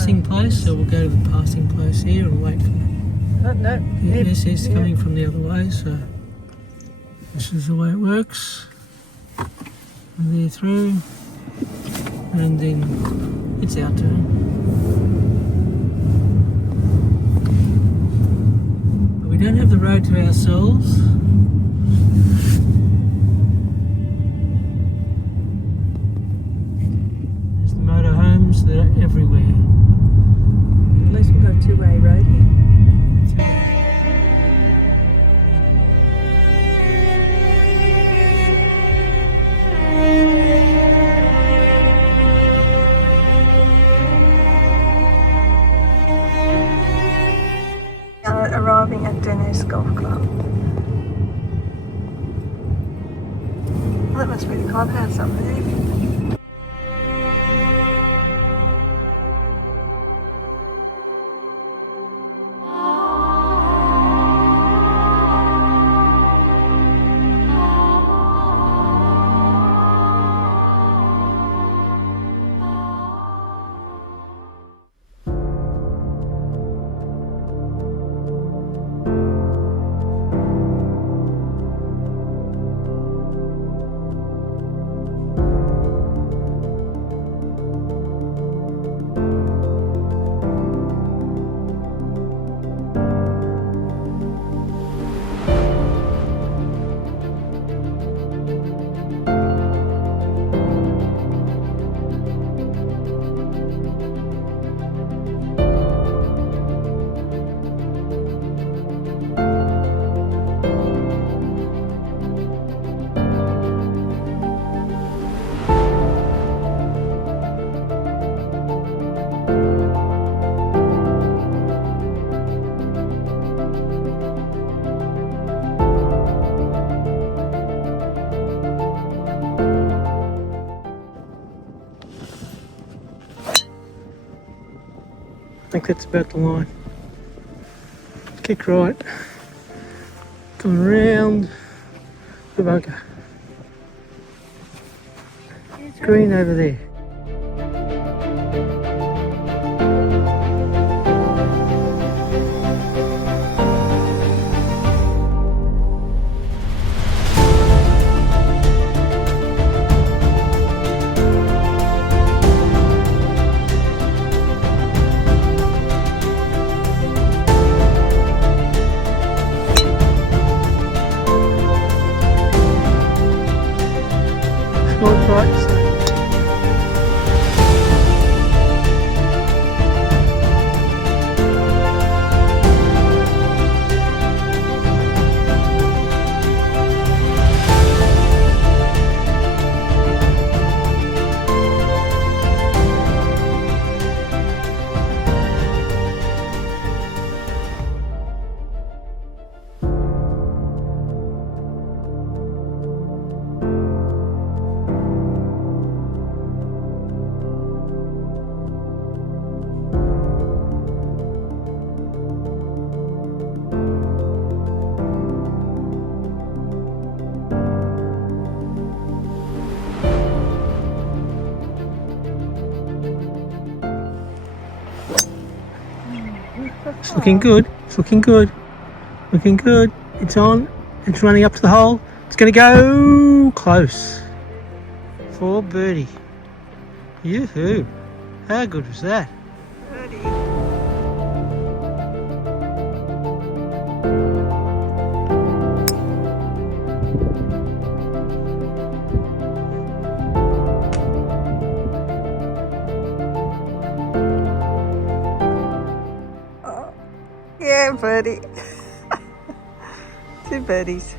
passing place, so we'll go to the passing place here and wait for them. Oh, no. Yes, he's coming from the other way, so this is the way it works. And they're through, and then it's our turn. But we don't have the road to ourselves. There's the motorhomes, they're everywhere. At least we've got a two-way road here. Arriving at Durness Golf Club. Well, that must be the clubhouse up there. I think that's about the line. Kick right. Coming around the bunker. Green over there. Short right. It's looking good. It's looking good. Looking good. It's on. It's running up to the hole. It's going to go close for birdie. Yoo-hoo. How good was that? Birdie. Yeah, birdie. Two birdies.